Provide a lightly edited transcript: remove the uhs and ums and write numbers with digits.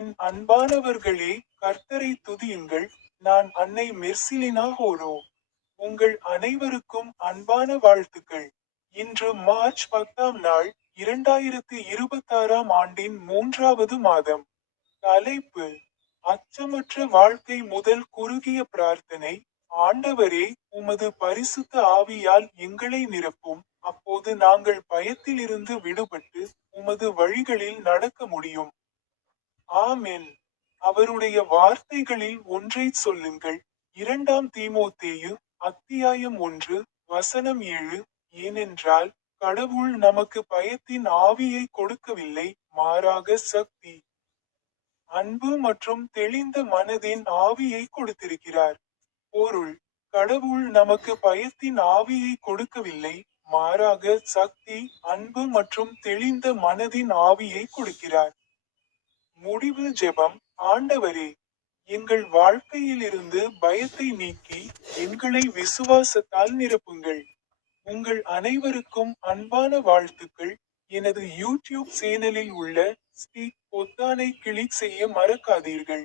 என் அன்பானவர்களே, கர்த்தரை துதியுங்கள். நான் அன்னை மெர்சிலினா ஹோரோ. உங்கள் அனைவருக்கும் அன்பான வாழ்த்துக்கள். இன்று மார்ச் 10ஆம் நாள், 2026ஆம் ஆண்டின் 3வது மாதம். தலைப்பு: அச்சமற்ற வாழ்க்கை முதல் குறுகிய பிரார்த்தனை. ஆண்டவரே, உமது பரிசுத்த ஆவியால் எங்களை நிரப்பும். அப்போது நாங்கள் பயத்திலிருந்து விடுபட்டு உமது வழிகளில் நடக்க முடியும். ஆமென். அவருடைய வார்த்தைகளில் ஒன்றைச் சொல்லுங்கள். 2 தீமோத்தேயு அத்தியாயம் 1 வசனம் 7. ஏனென்றால் கடவுள் நமக்கு பயத்தின் ஆவியை கொடுக்கவில்லை, மாறாக சக்தி, அன்பு மற்றும் தெளிந்த மனதின் ஆவியை கொடுத்திருக்கிறார். பொருள்: கடவுள் நமக்கு பயத்தின் ஆவியை கொடுக்கவில்லை, மாறாக சக்தி, அன்பு மற்றும் தெளிந்த மனதின் ஆவியை கொடுக்கிறார். முடிவு ஜெபம். ஆண்டவரே, எங்கள் வாழ்க்கையிலிருந்து பயத்தை நீக்கி எங்களை விசுவாசத்தால் நிரப்புங்கள். உங்கள் அனைவருக்கும் அன்பான வாழ்த்துக்கள். எனது யூடியூப் சேனலில் உள்ள ஸ்பீக் பொத்தானை கிளிக் செய்ய மறக்காதீர்கள்.